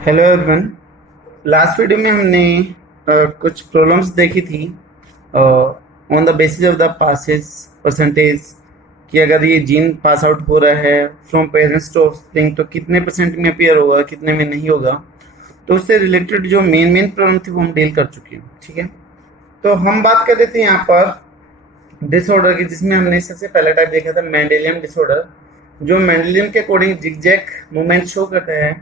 Hello everyone. Last video में हमने कुछ प्रॉब्लम्स देखी थी on the basis of the passes percentage कि अगर ये जीन पास आउट हो रहा है फ्रॉम पेरेंट्स टू ऑफस्प्रिंग तो कितने परसेंट में अपीयर होगा कितने में नहीं होगा। तो उससे रिलेटेड जो मेन प्रॉब्लम थी वो हम डील कर चुके हैं। ठीक है, तो हम बात कर रहे थे यहाँ पर डिसऑर्डर की, जिसमें हमने सबसे पहला टाइप देखा था मेंडेलियन डिसऑर्डर, जो मेंडेलियन के अकॉर्डिंग जिगजैग मूवमेंट शो करता है।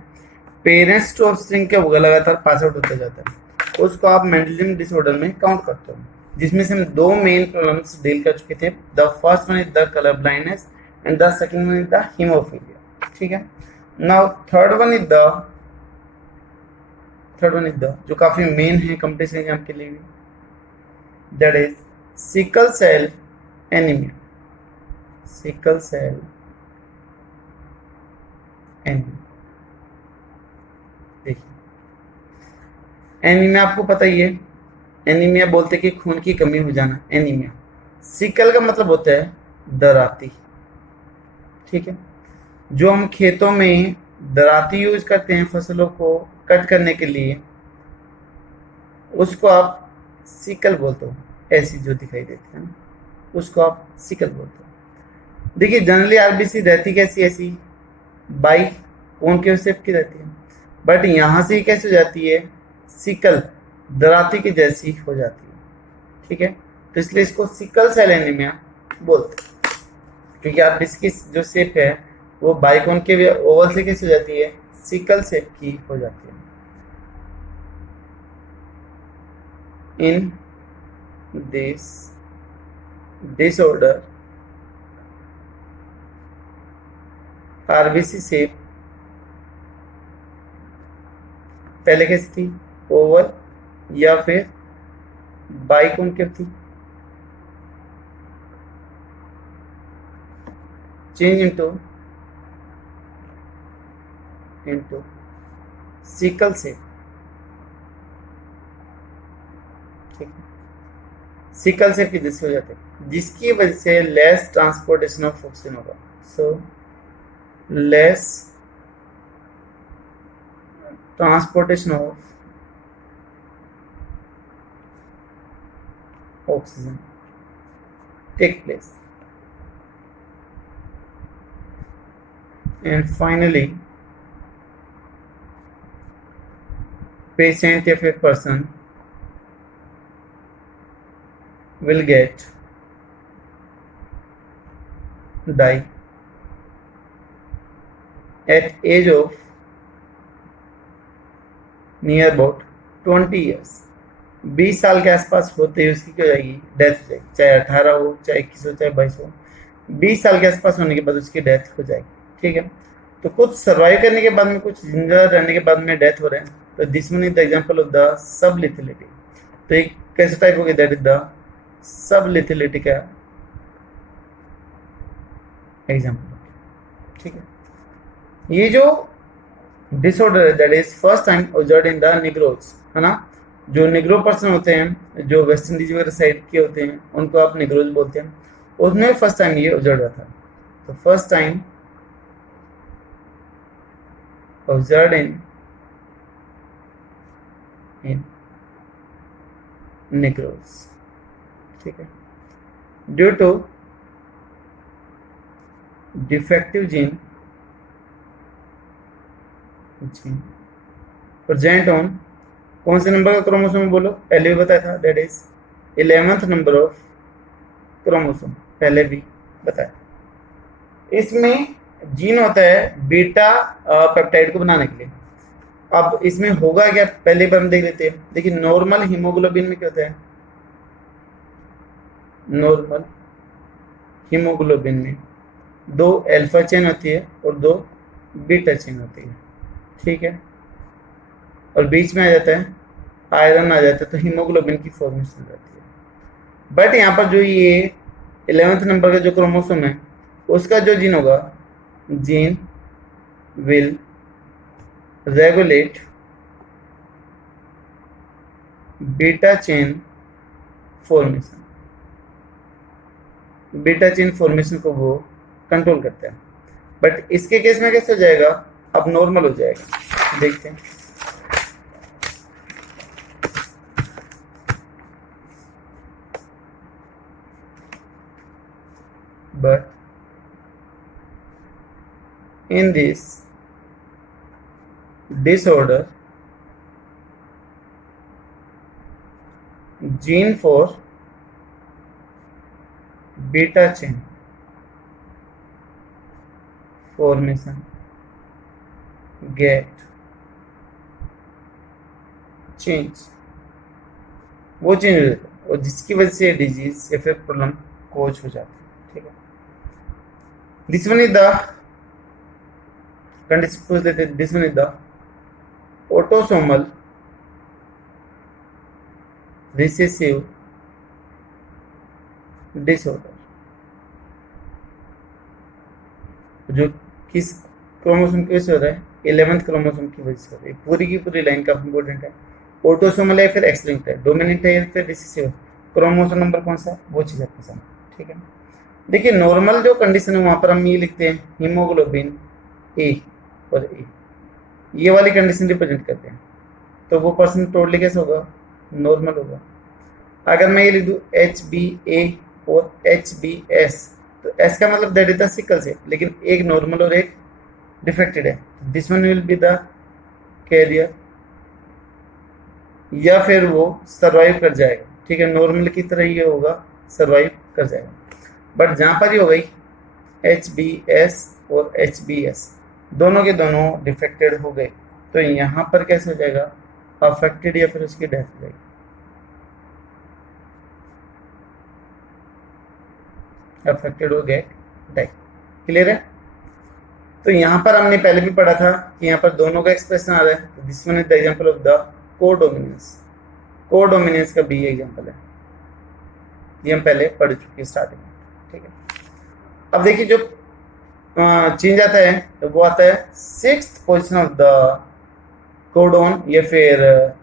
पेरेंट्स टू ऑफस्प्रिंग क्या होगा, लगातार पास आउट होता जाता है, उसको आप मेंडेलियन डिसऑर्डर में काउंट करते हो। जिसमें से हम दो मेन प्रॉब्लम्स डील कर चुके थे। The first one is the colour blindness and the second one is the haemophilia. ठीक है, now third one is the जो काफी मेन है कंपटीशन एग्जाम के लिए भी, that is sickle cell anaemia. Sickle cell anaemia, देखिए एनीमिया आपको पता ही है। एनीमिया बोलते कि खून की कमी हो जाना, एनीमिया। सिकल का मतलब होता है दराती। ठीक है, जो हम खेतों में दराती यूज करते हैं फसलों को कट करने के लिए, उसको आप सिकल बोलते हो। ऐसी जो दिखाई देती है ना, उसको आप सिकल बोलते हो। देखिए जनरली आरबीसी रहती कैसी, ऐसी बाई कोन के शेप की रहती है, बट यहाँ से कैसे हो जाती है, सिकल दराती की जैसी हो जाती है। ठीक है, तो इसलिए इसको सिकल सेल एनीमिया बोलते हैं, क्योंकि आप इसकी जो शेप है वो बाइकॉन के ओवल से कैसे हो जाती है, सिकल शेप की हो जाती है। In this disorder RBC shape पहले कैसी थी, ओवल या फिर बाइकॉनकेव थी, चेंज इनटू सिकल शेप। ठीक है, सिकल शेप की जैसे हो जाते हैं, जिसकी वजह से लेस ट्रांसपोर्टेशन ऑफ ऑक्सीजन होगा। So less transportation of oxygen take place, and finally patient if a person will get die at age of near about 20 years। 20 साल के आसपास होते ही उसकी क्या हो जाएगी, डेथ हो जाएगी। चाहे 18 हो, चाहे 21 हो, चाहे 22 हो, 20 साल के आसपास होने के बाद उसकी डेथ हो जाएगी। ठीक है, तो कुछ सर्वाइव करने के बाद में, कुछ जिंदा रहने के बाद में डेथ हो रहे हैं, तो this one is the example of the sub lethality. तो एक कैसे टाइप होगी, दैट इज द सब लिथेलिटी का एग्जाम्पल। ठीक है, ये जो डिसऑर्डर है that is first time observed in the Negroes, है ना। जो निग्रो पर्सन होते हैं, जो वेस्ट इंडीज वगैरह साइड के होते हैं, उनको आप निग्रोज बोलते हैं। उसमें फर्स्ट टाइम ये ऑब्जर्व हुआ था। तो first time observe in Negroes. ठीक है, due to defective gene present on कौन से नंबर का क्रोमोसोम, बोलो, पहले भी बताया था, that is 11th number of chromosome, पहले भी बताया। इसमें जीन होता है बीटा पेप्टाइड को बनाने के लिए। अब इसमें होगा क्या, पहले बार हम देख लेते हैं। देखिए नॉर्मल हीमोग्लोबिन में क्या होता है, नॉर्मल हीमोग्लोबिन में 2 अल्फा चेन होती है और 2 बीटा चेन होती है। ठीक है, और बीच में आ जाता है आयरन आ जाता है, तो हीमोग्लोबिन की फॉर्मेशन हो जाती है। बट यहाँ पर जो ये 11th नंबर का जो क्रोमोसोम है, उसका जो जीन होगा, gene will regulate beta chain formation. Beta chain formation को वो कंट्रोल करता है। बट इसके केस में कैसे हो जाएगा, अब नॉर्मल हो जाएगा। देखते हैं but in this disorder, gene for beta chain formation get change, वो चेंज हो जाता है और जिसकी वजह से डिजीज या फिर प्रॉब्लम कोज हो जाती है। ठीक है, this one is the condition पूछ लेते हैं। This one is the autosomal recessive disorder, जो किस क्रोमोसोम की वजह से होता है? 11th क्रोमोसोम की वजह से होता है। पूरी की पूरी लाइन काफी इंपॉर्टेंट है। ऑटोसोमल है, फिर एक्स लिंक्ड है, डोमिनेंट है, फिर रिसेसिव। क्रोमोसोम नंबर कौन सा है वो चीज आपके सामने। ठीक है, देखिए नॉर्मल जो कंडीशन है वहां पर हम ये लिखते हैं हीमोग्लोबिन ए और ए, ये वाली कंडीशन रिप्रेजेंट करते हैं। तो वो पर्सन टोटली कैसे होगा? नॉर्मल होगा। अगर मैं ये लिख दूं एच बी ए और एच बी एस, तो एस का मतलब दैट इज द सिकल से, लेकिन एक नॉर्मल और एक डिफेक्टेड है। This one will be the carrier, या फिर वो सरवाइव कर जाएगा। ठीक है, नॉर्मल की तरह ये होगा, सरवाइव कर जाएगा। बट जहां पर ही हो गई एच बी एस और एच बी एस, दोनों के दोनों डिफेक्टेड हो गए, तो यहां पर कैसे हो जाएगा? अफेक्टेड, या फिर उसकी डेथ हो जाएगी। अफेक्टेड हो गए, डाई। क्लियर है? तो यहां पर हमने पहले भी पढ़ा था कि यहाँ पर दोनों का एक्सप्रेशन आ रहा है। This one is the example of the codominance. Codominance का बी एग्जांपल है, ये हम पहले पढ़ चुके हैं स्टार्टिंग में। ठीक है, अब देखिए जो चेंज आता है तो वो आता है 6th position of the codon, या फिर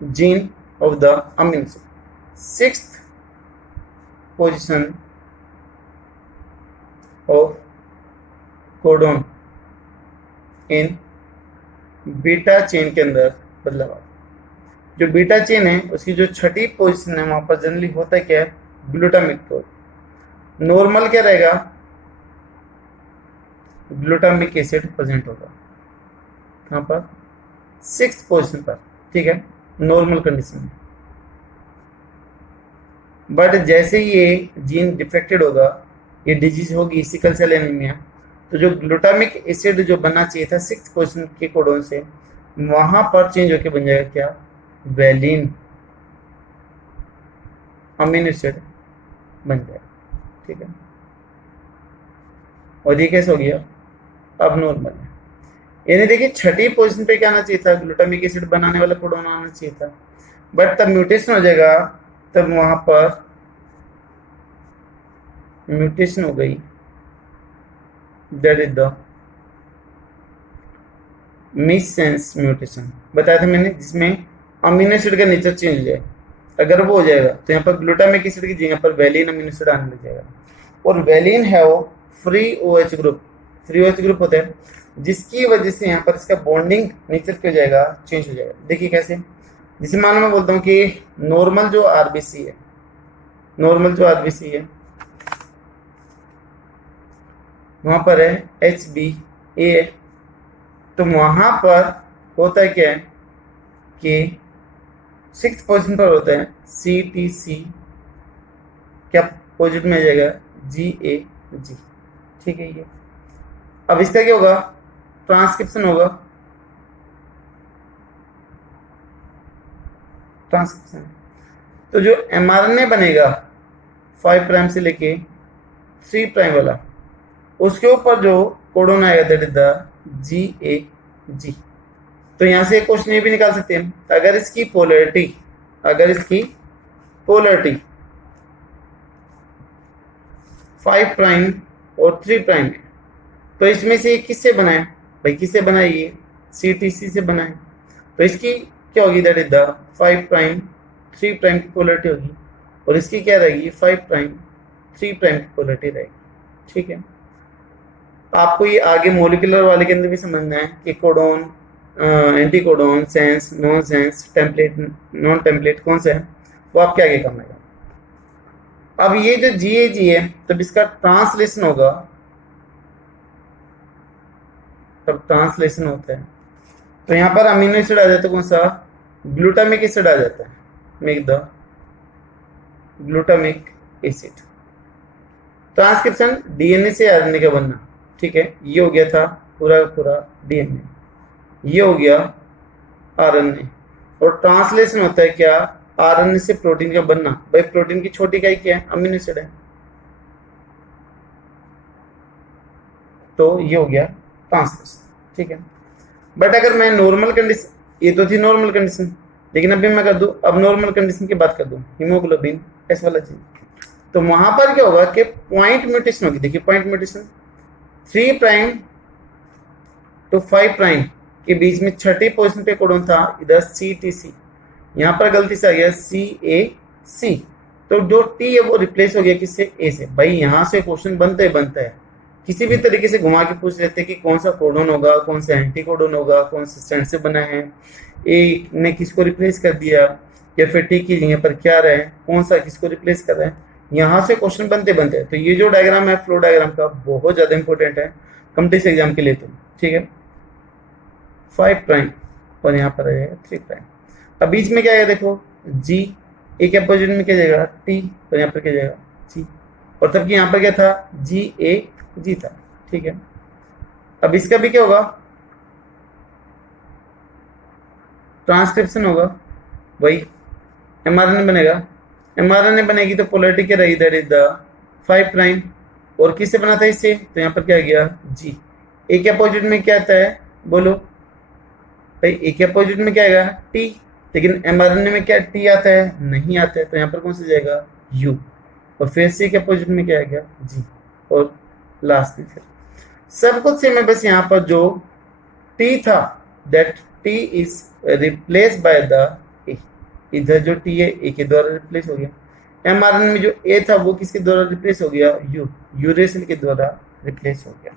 gene of the amino acid. 6th position of codon in beta chain के अंदर बदलाव। जो बीटा चेन है उसकी जो छठी पोजीशन है वहां पर जनरली होता है क्या है? Glutamic toll. नॉर्मल क्या रहेगा? ग्लूटामिक एसिड प्रेजेंट होगा कहां पर? 6th पोजीशन पर। ठीक है, नॉर्मल कंडीशन में। बट जैसे ये जीन डिफेक्टेड होगा, ये डिजीज होगी सिकल सेल एनीमिया, तो जो ग्लूटामिक एसिड जो बनना चाहिए था 6th पोजीशन के कोडोन से, वहां पर चेंज होकर बन जाएगा क्या? वैलिन अमीनो एसिड बन जाएगा। ठीक है, और ये कैसे हो गया? अब नॉर्मल है। यानी देखिए छठी पोजीशन पे क्या आना चाहिए था? ग्लूटामिक एसिड बनाने वाला कोडोन आना चाहिए था, बट तब म्यूटेशन हो जाएगा, तब वहां पर म्यूटेशन हो गई, दैट इज द मिससेंस म्यूटेशन। बताया था मैंने, जिसमें अमीनो एसिड का नेचर चेंज हो जाए। अगर वो हो जाएगा तो यहाँ पर ग्लूटामिक एसिड की जगह पर वैलिन अमीनो एसिड आने लग जाएगा, और वैलिन है वो free OH group. Free OH group होता है, जिसकी वजह से यहाँ पर इसका बॉन्डिंग नेचर क्या हो जाएगा? चेंज हो जाएगा। देखिए कैसे? जैसे मान लो मैं बोलता हूँ कि नॉर्मल जो आरबीसी है, नॉर्मल जो आरबीसी है वहां पर है HbA, तो वहां पर होता है क्या है कि 6th पोजीशन पर होता है CTC, क्या पोजिट में आ जाएगा? GAG। ठीक है, ये अब इसका क्या होगा? ट्रांसक्रिप्शन होगा। ट्रांसक्रिप्शन, तो जो mRNA बनेगा 5 प्राइम से लेके 3 प्राइम वाला, उसके ऊपर जो कोडोन आएगा दैट इज द GAG। तो यहां से एक क्वेश्चन ये भी निकाल सकते हैं, अगर इसकी पोलैरिटी 5 प्राइम और 3 प्राइम है, तो इसमें से किससे बना है? भाई किससे बना है? ये CTC से बना है। तो इसकी क्या होगी? That is the 5 prime 3 prime की पोलैरिटी होगी, और इसकी क्या रहेगी? 5 प्राइम 3 प्राइम की पोलैरिटी रहेगी। ठीक है, आपको ये आगे मोलिकुलर वाले के अंदर भी समझना है कि codon, anti codon, sense, non sense, template, non template कौन सा है, वो आपके आगे काम आएगा। अब ये जो GAG है, तब इसका ट्रांसलेशन होगा, तब ट्रांसलेशन होता है तो यहाँ पर अमीनो एसिड आ जाता है, कौन सा, ग्लूटामिक एसिड आ जाता है, make the glutamic acid. Transcription DNA से RNA का बनना, ठीक है, ये हो गया था पूरा पूरा DNA, ये हो गया RNA, और ट्रांसलेशन होता है क्या, RNA से प्रोटीन का बनना। भाई प्रोटीन की छोटी इकाई क्या है, अमीनो एसिड है, तो ये हो गया ट्रांसलेशन, ठीक है। बट अगर मैं नॉर्मल कंडीशन, ये तो थी नॉर्मल कंडीशन, लेकिन अभी मैं कर दूं अब नॉर्मल कंडीशन की बात कर दूं, हीमोग्लोबिन एस वाला चीज, तो वहां पर क्या होगा कि पॉइंट म्यूटेशन होगी। देखिए point mutation 3 prime to 5 prime के बीच में छठी पोजीशन पे कोडन था, इधर CTC, यहाँ पर गलती से आ गया CAC, तो जो T है वो रिप्लेस हो गया किससे, A से। भाई यहाँ से क्वेश्चन बनता है किसी भी तरीके से घुमा के पूछ लेते हैं कि कौन सा कोडन होगा, कौन सा एंटी कोडन होगा, कौन सा स्टैंड से बना है, ए ने किसको रिप्लेस कर दिया, या फिर टी की जगह पर क्या रहे, कौन सा किसको रिप्लेस कर रहे हैं। यहाँ से क्वेश्चन बनते हैं। तो ये जो डायग्राम है फ्लो डायग्राम का, बहुत ज्यादा इंपॉर्टेंट है कॉम्पिटिटिव एग्जाम के लिए, तो ठीक है। 5 प्राइम और यहाँ पर रहेगा 3 प्राइम। अब बीच में क्या है, देखो G, एक अपोजिट में क्या जाएगा T, और यहाँ पर क्या जाएगा G, और तब कि यहाँ पर क्या था GAG था, ठीक है। अब इसका भी क्या होगा, ट्रांसक्रिप्शन होगा, वही mRNA बनेगा। mRNA बनेगी तो पोलैरिटी क्या रहेगी, दैट इज द 5 प्राइम, और किससे बना था इससे, तो यहाँ पर क्या गया G। एक अपोजिट में क्या आता है, बोलो भाई, एक अपोजिट में क्या आएगा T, लेकिन mRNA में क्या T आता है, नहीं आता है, तो यहाँ पर कौन सा जाएगा U, और फिर से एक अपोजिट में क्या आ गया G, और लास्ट में फिर सब कुछ सेम है, बस यहाँ पर जो T था that T is replace by the A, इधर जो T है A के द्वारा रिप्लेस हो गया। mRNA में जो A था वो किसके द्वारा रिप्लेस हो गया, यूरेसिल के द्वारा रिप्लेस हो गया।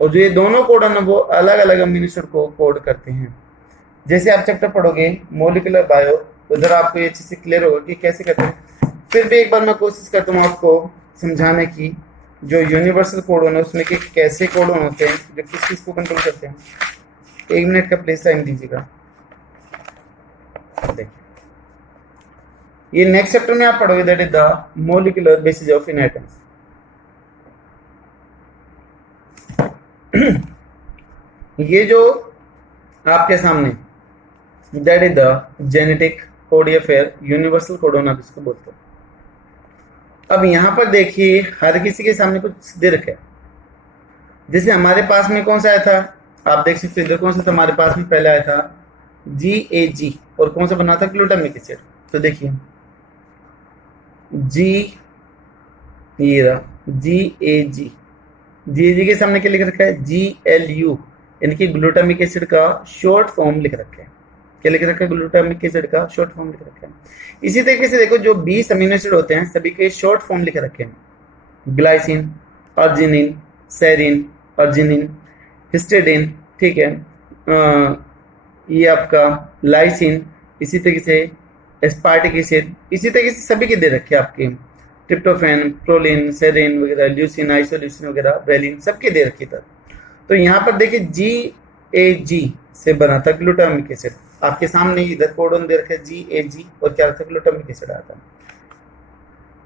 और जो ये दोनों कोडन है वो अलग अलग अमीनो एसिड को कोड करते हैं। जैसे आप चैप्टर पढ़ोगे मॉलिक्यूलर बायो, उधर आपको ये चीज क्लियर होगा कि कैसे करते हैं। फिर भी एक बार मैं कोशिश करता हूँ आपको समझाने की, जो यूनिवर्सल कोडन है उसमें कि कैसे कोडन होते हैं, जो किस चीज को कंट्रोल करते हैं। 1 मिनट का प्लीज टाइम दीजिएगा। देखिए ये नेक्स्ट चैप्टर में आप पढ़ोगे, that is the molecular basis of in items. ये जो आपके सामने that is the genetic code या फिर यूनिवर्सल कोडन आप इसको बोलते हो। अब यहां पर देखिए हर किसी के सामने कुछ दे रखा है। जैसे हमारे पास में कौन सा आया था, आप देख सकते इधर कौन सा था हमारे पास में, पहले आया था GAG, और कौन सा बना था ग्लूटामिक एसिड। तो देखिए ये रहा GAG, GAG के सामने क्या लिख रखा है GLU, यानी कि ग्लूटामिक एसिड का शॉर्ट फॉर्म लिख रखा है। क्या लिख रखा है, ग्लूटामिक एसिड का शॉर्ट फॉर्म लिख रखा है। इसी तरीके से देखो जो 20 अमीनो एसिड होते हैं सभी के शॉर्ट फॉर्म लिख रखे हैं, glycine, arginine, serine, arginine, histidine, ठीक है, ये आपका लाइसिन, इसी तरीके से एस्पार्टिक एसिड, इसी तरीके से सभी के दे रखे हैं आपके, ट्रिप्टोफैन, प्रोलिन, सेरिन वगैरह, ल्यूसिन, आइसोल्यूसिन वगैरह, वेलिन, सबके दे रखे था। तो यहाँ पर देखिए GAG से बना था ग्लूटामिक एसिड। आपके सामने इधर कोडन दे रखा है GAG, और क्या था ग्लूटामिक एसिड आता है।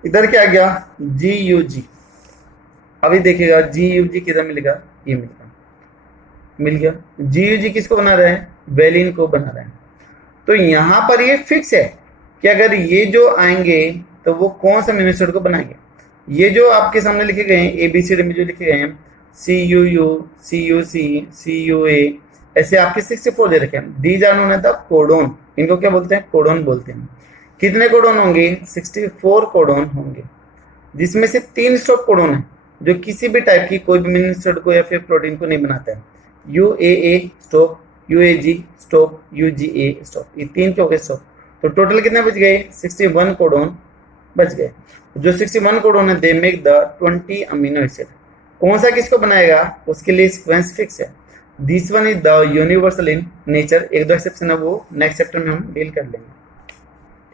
इधर क्या गया GUG। अभी देखिएगा GUG किधर मिलेगा, ये मिल गया। GUG किसको बना रहे हैं, वेलिन को बना रहे हैं। तो यहाँ पर ये फिक्स है कि अगर ये जो आएंगे तो वो कौन सा अमीनो एसिड को बनाएंगे। ये जो आपके सामने लिखे गए हैं ABCD में जो लिखे गए हैं CUU, CUC, CUA, ऐसे आपके 64 दे रखे हैं। These are known as the codon, इनको क्या बोलते हैं, कोडोन बोलते हैं। कितने कोडोन होंगे, 64 कोडोन होंगे, जिसमें से 3 स्टॉप कोडोन है जो किसी भी टाइप की कोई भी अमीनो एसिड को या फिर प्रोटीन को नहीं बनाता है। UAA stop, UAG stop, UGA stop, ये 3 के हो गए स्टॉप। तो टोटल कितने बच गए, 61 कोडोन बच गए। जो 61 कोडोन है they make the 20 amino acid. कौन सा किसको बनाएगा उसके लिए सीक्वेंस फिक्स है। This one is the universal in nature. 1-2 exception है वो नेक्स्ट चैप्टर में हम डील कर लेंगे,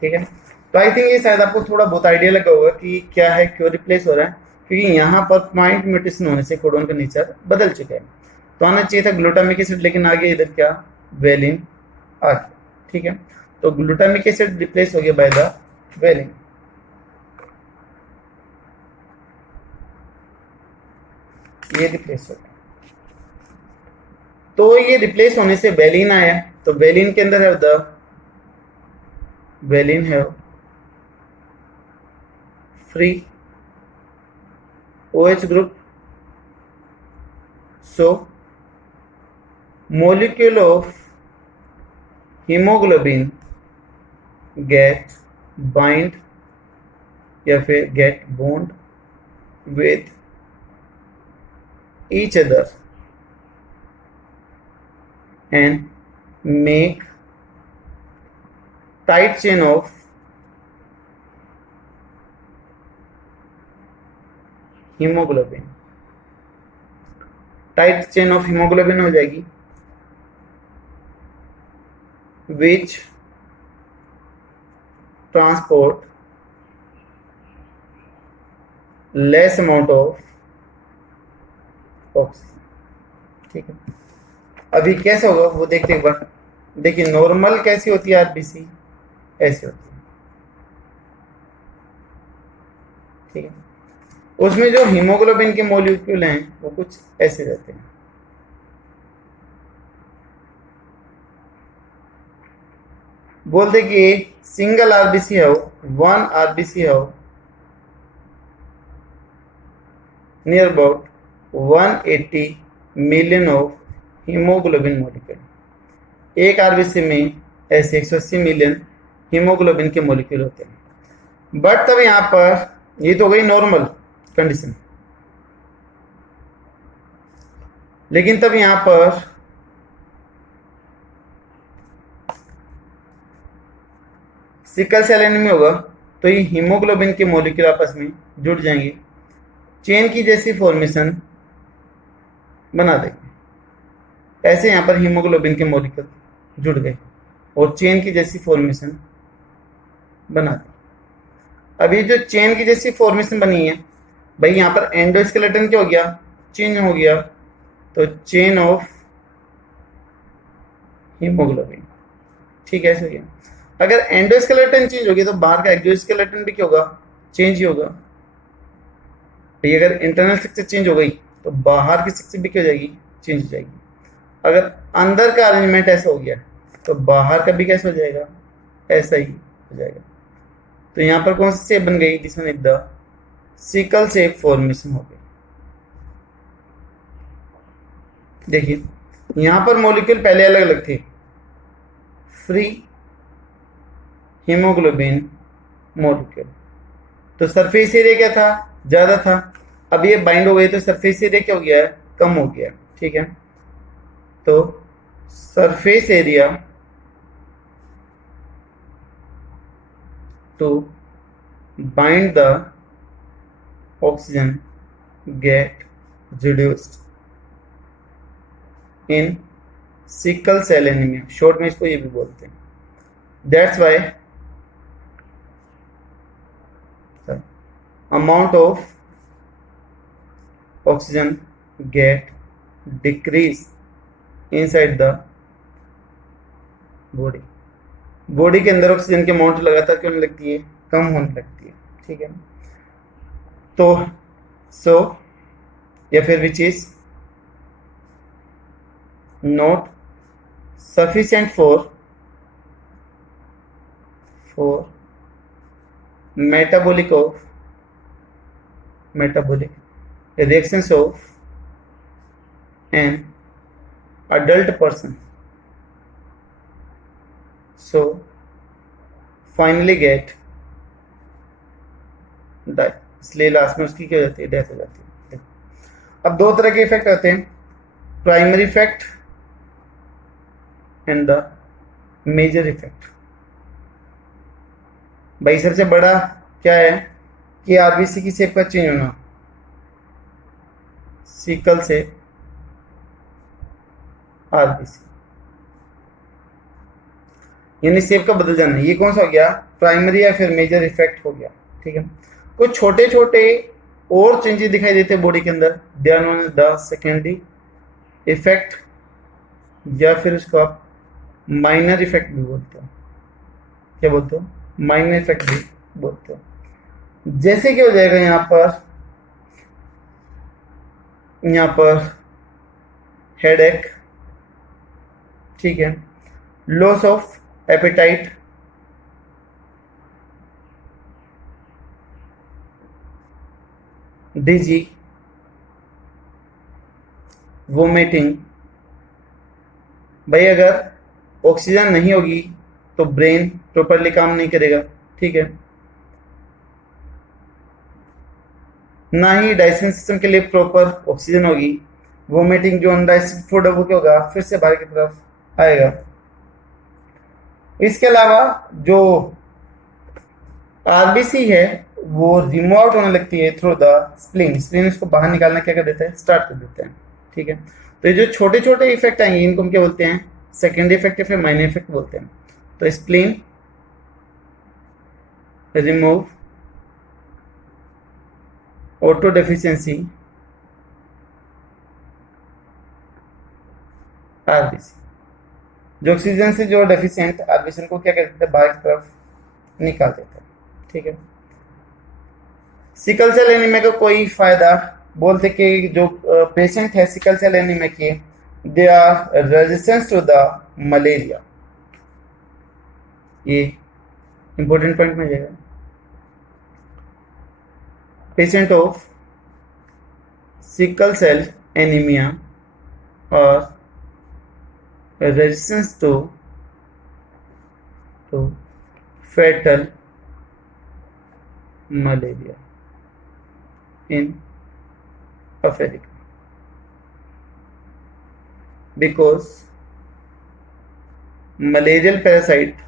ठीक है। तो आई थिंक ये शायद आपको थोड़ा बहुत आइडिया लगा होगा कि क्या है, क्यों रिप्लेस हो रहा है, क्योंकि यहाँ पर पॉइंट म्यूटेशन होने से कोडोन का नेचर बदल चुका है। तो आना चाहिए था ग्लूटामिक एसिड, लेकिन आ गया इधर क्या, वेलिन आ गया। ठीक है, तो ग्लूटामिक एसिड रिप्लेस हो गया बाय द वेलिन। ये रिप्लेस हो गया, तो ये रिप्लेस होने से वेलिन आया। तो वेलिन के अंदर है द वेलिन है free OH group. So molecule of hemoglobin get bind या फिर get bond with each other and make tight chain of hemoglobin. Tight chain of haemoglobin हो जाएगी, विच transport less amount of oxygen. ठीक है, अभी कैसे होगा वो देखते एक बार। देखिए नॉर्मल कैसी होती है आरबीसी, ऐसी होती है। ठीक है, उसमें जो हीमोग्लोबिन के मॉलिक्यूल हैं वो कुछ ऐसे रहते हैं। बोलते कि सिंगल आरबीसी है, वन आरबीसी है near about 180 million of haemoglobin molecule. एक आरबीसी में ऐसे 180 मिलियन हीमोग्लोबिन के मॉलिक्यूल होते हैं। बट तब यहाँ पर ये तो गई नॉर्मल कंडीशन, लेकिन तब यहां पर सिकल सेल एनीमी होगा, तो ये हीमोग्लोबिन के मॉलिक्यूल आपस में जुड़ जाएंगे, चेन की जैसी फॉर्मेशन बना देंगे। ऐसे यहां पर हीमोग्लोबिन के मॉलिक्यूल जुड़ गए और चेन की जैसी फॉर्मेशन बना दी। अभी जो चेन की जैसी फॉर्मेशन बनी है भाई, यहां पर एंडोस्केलेटन क्या हो गया, चेंज हो गया, तो चेन ऑफ हीमोग्लोबिन। ठीक है, ऐसे हो गया। अगर एंडोस्केलेटन चेंज हो गया तो बाहर का एक्सोस्केलेटन भी क्या होगा, चेंज ही होगा। भाई अगर इंटरनल स्ट्रक्चर चेंज हो गई तो बाहर की स्ट्रक्चर भी क्या हो जाएगी, चेंज हो जाएगी। अगर अंदर का अरेंजमेंट ऐसा हो गया तो बाहर का भी कैसा हो जाएगा, ऐसा ही हो जाएगा। तो यहाँ पर कौन सी शेप बन गई, this one the sickle shape formation हो गई। देखिए यहां पर मॉलिक्यूल पहले अलग अलग थे, फ्री हीमोग्लोबिन मॉलिक्यूल, तो सरफेस एरिया क्या था, ज्यादा था। अब ये बाइंड हो गए तो सरफेस एरिया क्या हो गया है, कम हो गया। ठीक है, तो surface area to bind the oxygen get reduced in sickle cell anaemia, short में इसको ये भी बोलते हैं। That's why amount of oxygen get decrease inside the body। Body के अंदर ऑक्सीजन की अमाउंट लगातार क्यों नहीं लगती है, कम होने लगती है। ठीक है, तो सो या फिर which is not sufficient for metabolic reactions of an adult person, so finally get die। इसलिए लास्ट में उसकी क्या हो जाती है, डेथ हो जाती है। अब दो तरह के इफेक्ट आते हैं, primary effect and the major effect. भाई सबसे बड़ा क्या है कि आरबीसी की शेप का चेंज होना, सिकल से आरबीसी। यानी शेप का बदल जाना, ये कौन सा हो गया, प्राइमरी या फिर मेजर इफेक्ट हो गया। ठीक है, कुछ छोटे छोटे और चेंजेस दिखाई देते हैं बॉडी के अंदर, they are known the secondary effect, या फिर उसको आप माइनर इफेक्ट भी बोलते हो। क्या बोलते हो, माइनर इफेक्ट भी बोलते हो। जैसे कि हो जाएगा यहाँ पर हेडेक, ठीक है, loss of appetite, dizzy, vomiting. भाई अगर ऑक्सीजन नहीं होगी तो ब्रेन प्रॉपरली काम नहीं करेगा। ठीक है, ना ही डाइजेशन सिस्टम के लिए प्रॉपर ऑक्सीजन होगी। वोमिटिंग, जो अनडाइजेस्टेड फूड है वो क्या होगा, फिर से बाहर की तरफ आएगा। इसके अलावा जो आरबीसी है वो रिमूव आउट होने लगती है थ्रू द स्प्लीन। स्प्लीन इसको बाहर निकालना क्या कर देता है, स्टार्ट कर देते हैं। ठीक है, तो ये जो छोटे छोटे इफेक्ट आएंगे इनको हम क्या बोलते हैं, सेकेंडरी इफेक्ट या फिर माइनर इफेक्ट बोलते हैं। तो spleen remove, auto deficiency, RBC. जो ऑक्सीजन से जो डेफिशिएंट आरबीसी को क्या कर देते हैं, बाहर की तरफ निकाल देते हैं। ठीक है, सिकल सेल एनीमिया का कोई फायदा, बोलते कि जो पेशेंट है सिकल सेल एनीमिया के, they are resistance to the malaria. ये इंपॉर्टेंट पॉइंट में जाएगा। Patient of sickle cell anaemia और resistance to fatal malaria in Africa, because malarial parasite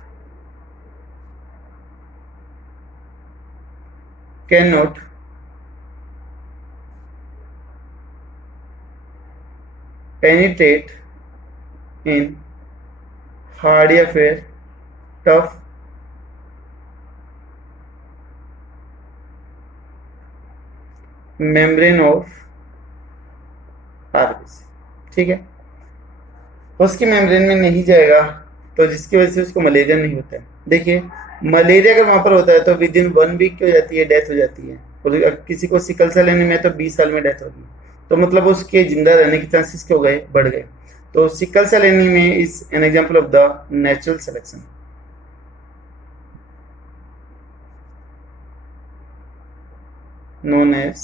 cannot penetrate in hard या फिर tough मेम्ब्रेन ऑफ आरबीसी। ठीक है, उसकी मेम्ब्रेन में नहीं जाएगा, तो जिसकी वजह से उसको मलेरिया नहीं होता है। देखिए, मलेरिया अगर वहां पर होता है तो विद इन 1 वीक क्या हो जाती है, डेथ हो जाती है। और किसी को सिकल सेल एनीमिया तो 20 साल में डेथ होगी। तो मतलब उसके जिंदा रहने के चांसेस क्या हो गए, बढ़ गए। तो sickle cell anaemia is an example of the natural selection. known as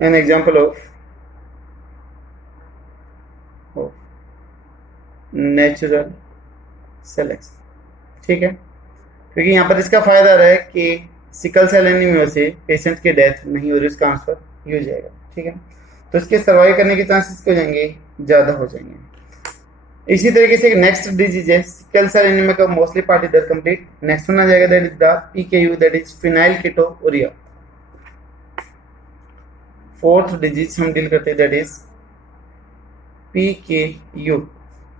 an example of natural selection. ठीक है, क्योंकि यहाँ पर इसका फायदा रहा है कि सिकल सेल एनीमिया से पेशेंट की डेथ नहीं हो रही, उसका आंसर ये हो जाएगा। ठीक है, तो इसके सर्वाइव करने के चांसेस क्या हो जाएंगे, ज़्यादा हो जाएंगे। इसी तरीके से एक नेक्स्ट डिजीज है सिकल सेल एनीमिया का, मोस्टली पार्ट इधर कंप्लीट। नेक्स्ट वन आ जाएगा, that is the PKU, that is phenylketonuria. Fourth disease हम डील करते हैं, that is PKU,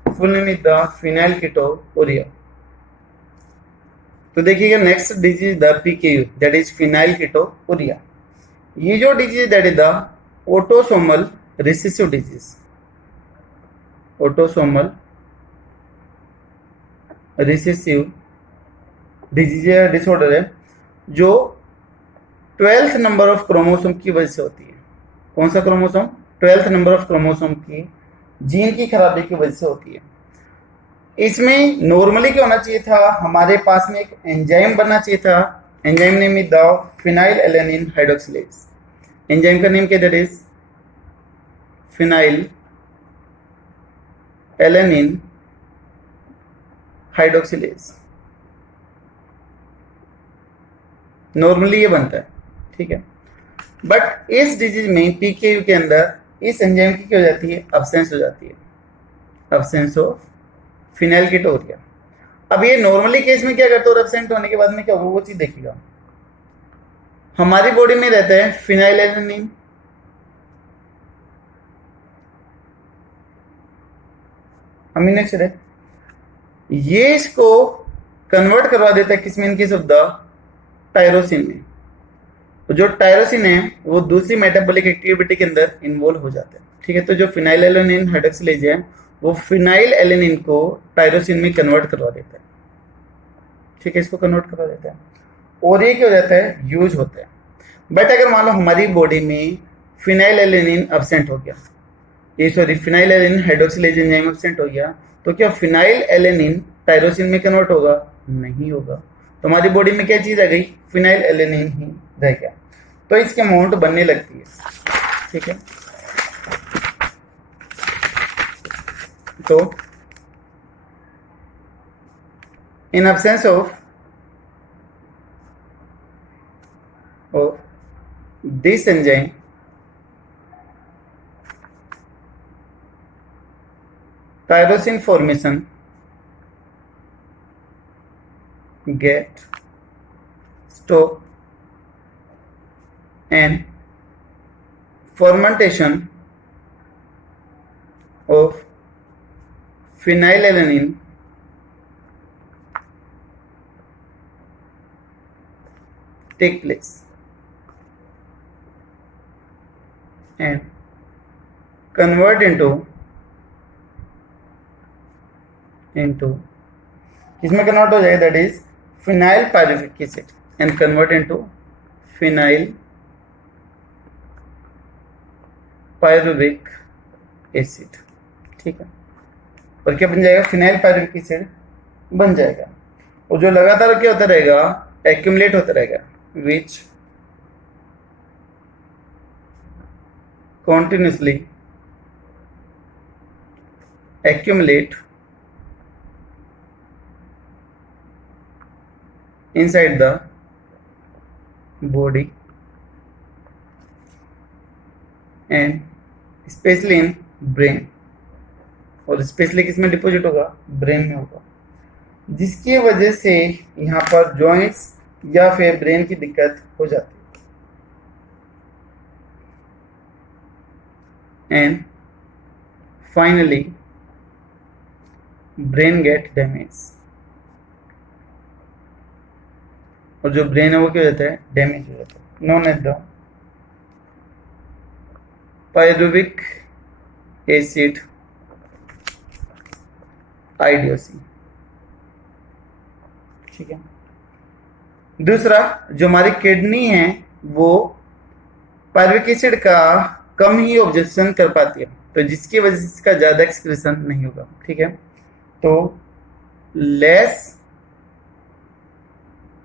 full name is the phenylketonuria. तो देखिएगा, next disease the PKU, that is phenylketonuria. ये जो disease that is the autosomal recessive disease, autosomal recessive disease disorder है, जो 12th number of chromosome की वजह से होती है। कौन सा chromosome, 12th number of chromosome की जीन की खराबी की वजह से होती है। इसमें नॉर्मली क्या होना चाहिए था, हमारे पास में एक एंजाइम बनना चाहिए था। Enzyme name is the phenyl alanine hydroxylase. Enzyme का नेम क्या, that is phenyl alanine hydroxylase. Normally ये बनता है। ठीक है, बट इस डिजीज में पीकेयू के अंदर इस एंजाइम की क्या हो जाती है, अब्सेंस हो जाती है, अब्सेंस ऑफ फिनाइल कीटोउरिया। अब ये नॉर्मली केस में क्या करते हो, एब्सेंट होने के बाद में क्या होगा, वो चीज देखिएगा। हमारी बॉडी में रहता है फिनाइल एलेनिन, अमीनो एसिड है, ये इसको कन्वर्ट करवा देता है किसमें, in case of the tyrosine में। तो जो टायरोसिन है वो दूसरी मेटाबॉलिक एक्टिविटी के अंदर इन्वॉल्व हो जाता है, ठीक है। तो जो फिनाइल एलेनिन हाइड्रोक्सिलेज है वो फिनाइल एलेनिन को टायरोसिन में कन्वर्ट करवा देता है, ठीक है, इसको कन्वर्ट करवा देता है, और ये क्या हो जाता है, यूज होता है। बट अगर मान लो हमारी बॉडी में फिनाइल एलेनिन एब्सेंट हो गया, ये sorry phenyl alanine hydroxylase enzyme absent हो गया, तो क्या फिनाइल एलेनिन टायरोसिन में कन्वर्ट होगा, नहीं होगा। तो हमारी बॉडी में क्या चीज आ गई, फिनाइल एलेनिन ही रह गया, तो इसकी अमाउंट बनने लगती है, ठीक है। तो in absence of this enzyme, tyrosine formation get stopped and fermentation of phenylalanine take place and convert into इसमें कन्वर्ट हो जाएगा, that is phenyl pyruvic acid and convert into phenyl pyruvic acid, ठीक है। और क्या बन जाएगा, फिनाइल पायरुविक एसिड बन जाएगा, और जो लगातार क्या होता रहेगा, एक्यूमुलेट होता रहेगा, विच continuously accumulate inside the body and especially in brain, और स्पेशली किसमें डिपॉजिट होगा, ब्रेन में होगा, जिसकी वजह से यहाँ पर जॉइंट्स या फिर ब्रेन की दिक्कत हो जाती है। And finally brain get damage, और जो ब्रेन है वो क्या हो जाता है, डैमेज हो जाता है, known as the pyruvic acid idiocy, ठीक है। दूसरा, जो हमारी किडनी है वो पायरुविक एसिड का कम ही ऑब्जर्वेशन कर पाती है, तो जिसकी वजह से इसका ज्यादा एक्सक्रीशन नहीं होगा, ठीक है। तो less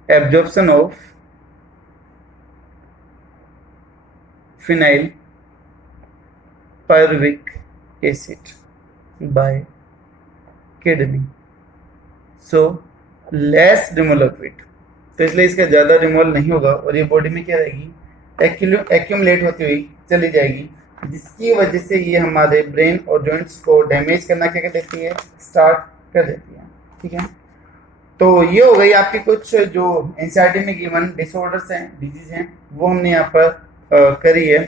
absorption of phenyl pyruvic acid by kidney, so less removal of it, तो इसलिए इसका ज्यादा रिमूवल नहीं होगा, और ये बॉडी में क्या रहेगी, एक्यूमुलेट होती हुई चली जाएगी, जिसकी वजह से ये हमारे ब्रेन और जॉइंट्स को डैमेज करना क्या कर देती है, स्टार्ट कर देती है, ठीक है। तो ये हो गई आपकी कुछ जो एनसीईआरटी में गिवन डिसऑर्डर्स हैं, डिजीज हैं, वो हमने यहाँ पर करी है,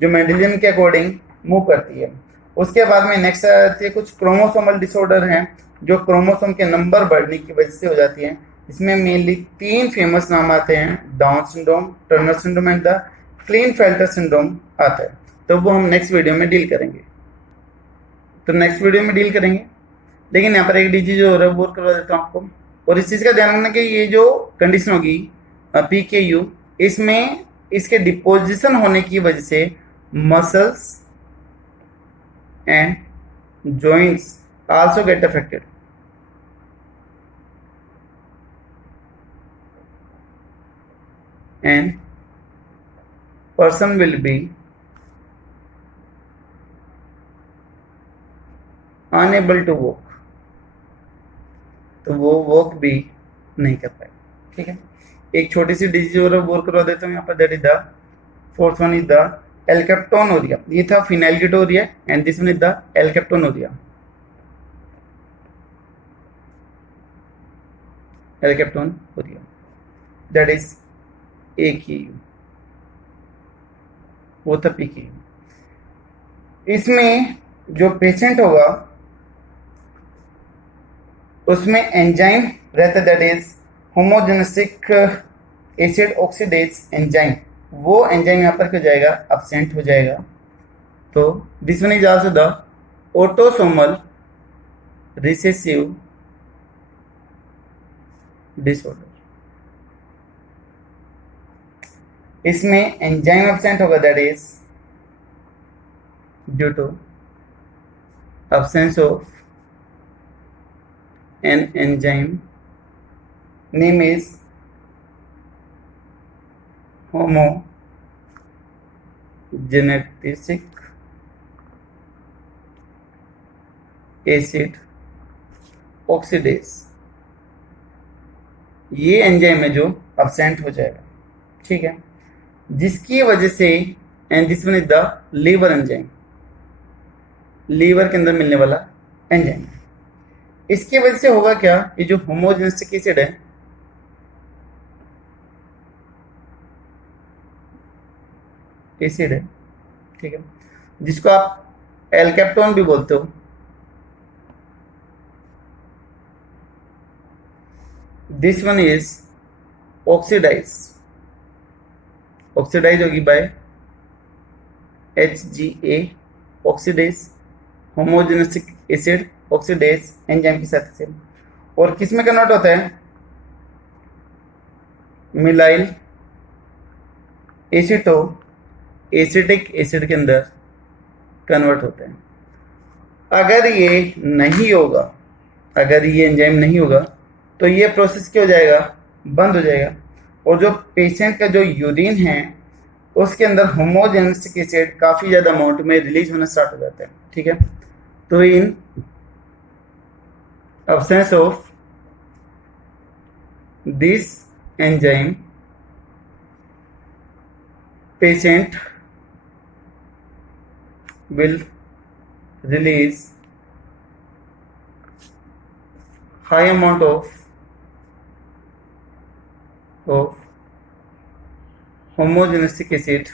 जो मेंडेलियन के अकॉर्डिंग मूव करती है। उसके बाद में नेक्स्ट आती है कुछ क्रोमोसोमल डिसऑर्डर हैं, जो क्रोमोसोम के नंबर बढ़ने की वजह से हो जाती है। इसमें मेनली 3 फेमस नाम आते हैं, Down syndrome, Turner syndrome and the Klinefelter syndrome आता है, तो वो हम नेक्स्ट वीडियो में डील करेंगे, लेकिन यहाँ पर एक डिजीज जो हो रहा है वो करवा देता हूँ आपको। और इस चीज़ का ध्यान रखना कि ये जो कंडीशन होगी PKU, इसमें इसके डिपोजिशन होने की वजह से muscles and joints also get affected, and person will be unable to walk, तो वो वॉक भी नहीं कर पाए, ठीक है। एक छोटी सी डिजीज और बोर करवा देता हूँ यहाँ पर, that is the fourth one is the alkaptonuria, ये था phenylketonuria and this one is the alkaptonuria, that is AKU, वो था PKU। इसमें जो पेशेंट होगा उसमें एंजाइम रहता है, that is homogentisic acid oxidase enzyme, वो एंजाइम यहाँ पर क्या हो जाएगा, absent हो जाएगा। तो this one is also the autosomal recessive disorder. इसमें एंजाइम एब्सेंट होगा, that is due to absence of an enzyme, name is homogenetic acid oxidase। ये एंजाइम है जो absent हो जाएगा, ठीक है, जिसकी वजह से, and this one is the liver enzyme, liver के अंदर मिलने वाला एंजाइम है। इसकी वजह से होगा क्या, ये जो होमोजेनेसिक एसिड है, एसिड है, ठीक है, जिसको आप एल्केप्टोन भी बोलते हो, दिस वन इज ऑक्सीडाइज होगी by HgA, oxidase, homogentisic acid oxidase enzyme के साथ से, और किस में कन्वर्ट होता है, मिलाइल एसिटो एसिटिक एसिड के अंदर कन्वर्ट होता है। अगर ये नहीं होगा, अगर ये एंजाइम नहीं होगा तो ये प्रोसेस क्या हो जाएगा, बंद हो जाएगा, और जो पेशेंट का जो यूरिन है उसके अंदर होमोजेनेसिक एसिड काफ़ी ज़्यादा अमाउंट में रिलीज होना स्टार्ट हो जाता है, ठीक है। तो इन absence of this enzyme, patient will release high amount of homogeneous acid